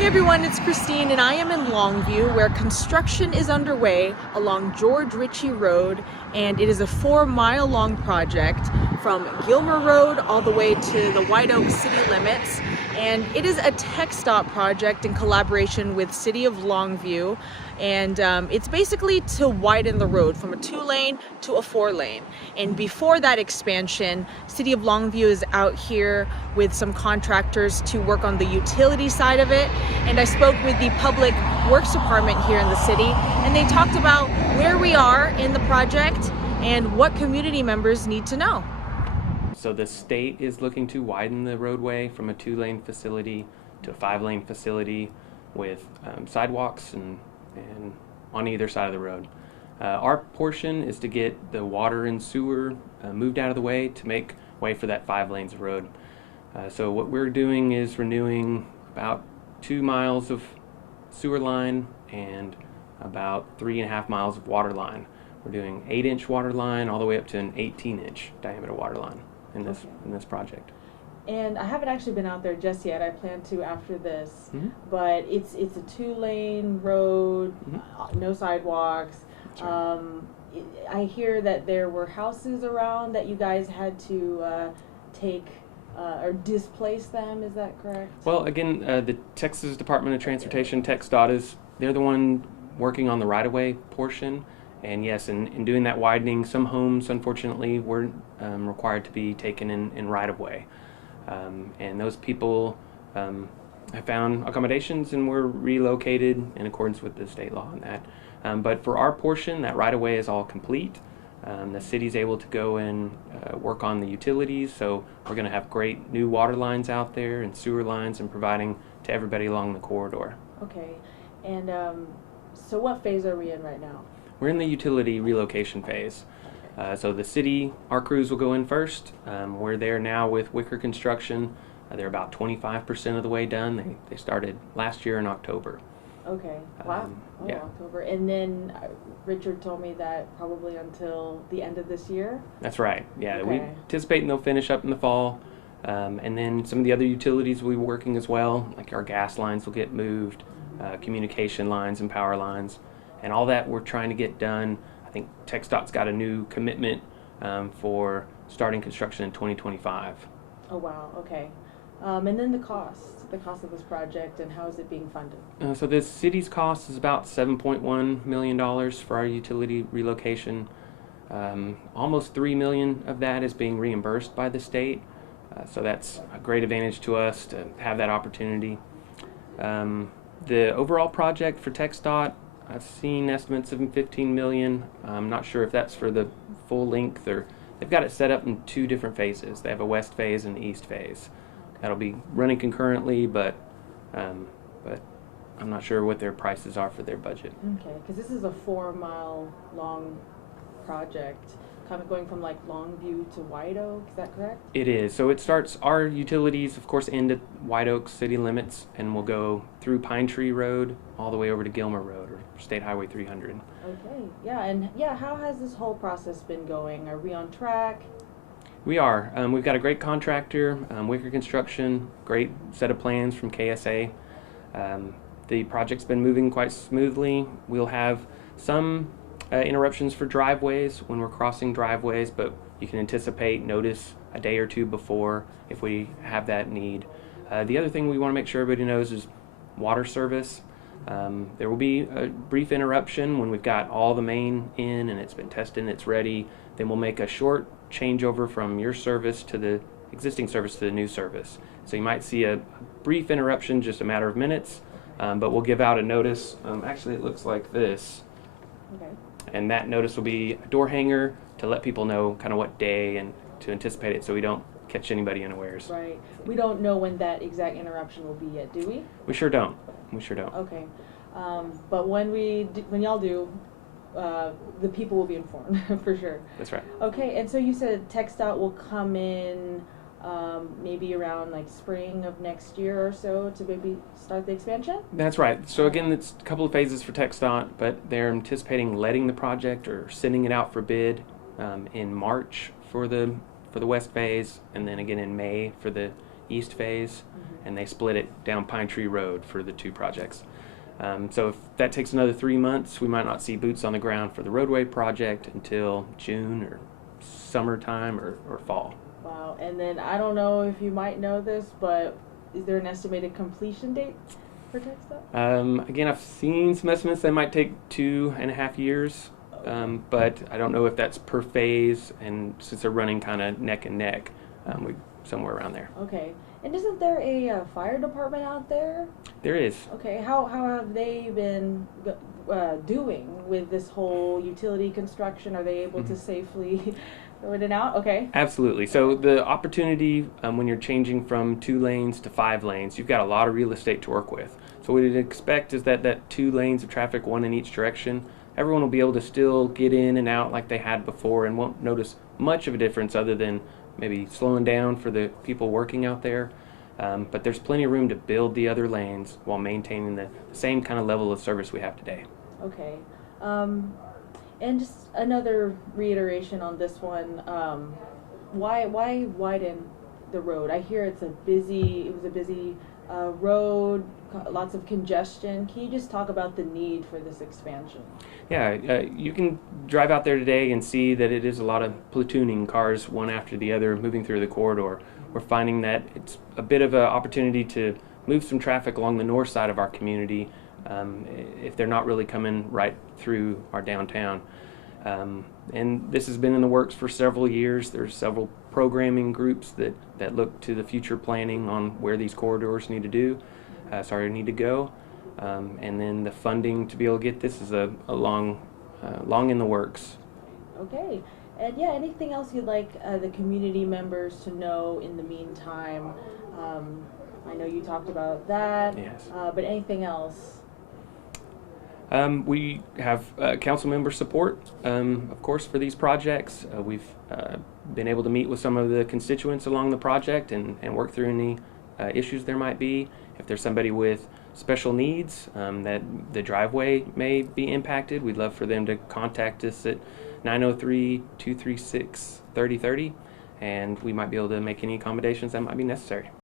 Hey everyone, it's Kristine and I am in Longview where construction is underway along George Richey Road, and it is a 4-mile long project from Gilmer Road all the way to the White Oak city limits, and it is a TxDOT project in collaboration with City of Longview, and it's basically to widen the road from a 2-lane to a 4-lane. And before that expansion, City of Longview is out here with some contractors to work on the utility side of it, and I spoke with the Public Works Department here in the city, and they talked about where we are in the project and what community members need to know. So the state is looking to widen the roadway from a 2-lane facility to a 5-lane facility with sidewalks and on either side of the road. Our portion is to get the water and sewer moved out of the way to make way for that 5 lanes of road. So what we're doing is renewing about 2 miles of sewer line and about 3.5 miles of water line. We're doing 8-inch water line all the way up to an 18-inch diameter water line in this project. And I haven't actually been out there just yet. I plan to after this. Mm-hmm. But it's a 2-lane road, no sidewalks. That's right. I hear that there were houses around that you guys had to take or displace them. Is that correct? Well, again, the Texas Department of Transportation, TxDOT, they're the one working on the right-of-way portion. And yes, in doing that widening, some homes, unfortunately, were required to be taken in right-of-way. And those people have found accommodations and were relocated in accordance with the state law on that. But for our portion, that right-of-way is all complete. The city's able to go and work on the utilities, so we're going to have great new water lines out there and sewer lines and providing to everybody along the corridor. Okay. And so what phase are we in right now? We're in the utility relocation phase. So the city, our crews will go in first. We're there now with Wicker Construction. They're about 25% of the way done. They started last year in October. Okay. Wow. Yeah. October. And then Richard told me that probably until the end of this year? That's right. Yeah. Okay. We anticipate they'll finish up in the fall. And then some of the other utilities will be working as well, like our gas lines will get moved, communication lines and power lines. And all that we're trying to get done. I think TxDOT's got a new commitment for starting construction in 2025. Oh, wow. Okay. And then the cost of this project, and how is it being funded? So the city's cost is about $7.1 million for our utility relocation. Almost $3 million of that is being reimbursed by the state. So that's a great advantage to us to have that opportunity. The overall project for TxDOT, I've seen estimates of $15 million. I'm not sure if that's for the full length, or they've got it set up in 2 different phases. They have a west phase and an east phase. That'll be running concurrently, but I'm not sure what their prices are for their budget. Okay, because this is a 4-mile long project, kind of going from like Longview to White Oak. Is that correct? It is. So it starts, our utilities, of course, end at White Oak city limits, and we'll go through Pine Tree Road all the way over to Gilmer Road, or State Highway 300. Okay, yeah, and how has this whole process been going? Are we on track? We are. We've got a great contractor, Wicker Construction, great set of plans from KSA. The project's been moving quite smoothly. We'll have some interruptions for driveways when we're crossing driveways, but you can notice a day or 2 before if we have that need. The other thing we want to make sure everybody knows is water service. There will be a brief interruption when we've got all the main in and it's been tested and it's ready. Then we'll make a short changeover from your service to the existing service to the new service. So you might see a brief interruption, just a matter of minutes, but we'll give out a notice. Actually, it looks like this. Okay. And that notice will be a door hanger to let people know kind of what day and to anticipate it so we don't catch anybody unawares. Right. We don't know when that exact interruption will be yet, do we? We sure don't. We sure don't. Okay. But when y'all do, the people will be informed for sure. That's right. Okay, and so you said TxDOT will come in maybe around like spring of next year or so to maybe start the expansion? That's right. So again, it's a couple of phases for TxDOT, but they're anticipating letting the project or sending it out for bid in March for the west phase, and then again in May for the east phase, and they split it down Pine Tree Road for the 2 projects. So if that takes another 3 months, we might not see boots on the ground for the roadway project until June or summertime or fall. Wow. And then I don't know if you might know this, but is there an estimated completion date for TechStop? Again, I've seen some estimates that might take 2.5 years, but I don't know if that's per phase, and since they're running kind of neck and neck, we somewhere around there. Okay. And isn't there a fire department out there? There is. Okay. How have they been doing with this whole utility construction? Are they able to safely go in and out? Okay. Absolutely. So the opportunity when you're changing from 2 lanes to 5 lanes, you've got a lot of real estate to work with. So what we'd expect is that 2 lanes of traffic, 1 in each direction, everyone will be able to still get in and out like they had before and won't notice much of a difference other than maybe slowing down for the people working out there. But there's plenty of room to build the other lanes while maintaining the same kind of level of service we have today. Okay. And just another reiteration on this one. Why widen the road? I hear it was a busy road, lots of congestion. Can you just talk about the need for this expansion? Yeah, you can drive out there today and see that it is a lot of platooning, cars one after the other moving through the corridor. We're finding that it's a bit of an opportunity to move some traffic along the north side of our community if they're not really coming right through our downtown. And this has been in the works for several years. There's several programming groups that look to the future planning on where these corridors need to go. And then the funding to be able to get this is a long in the works. Okay. And yeah, anything else you'd like the community members to know in the meantime? I know you talked about that. Yes. But anything else? We have council member support, of course, for these projects. We've been able to meet with some of the constituents along the project and work through any issues there might be. If there's somebody with special needs that the driveway may be impacted, we'd love for them to contact us at 903-236-3030, and we might be able to make any accommodations that might be necessary.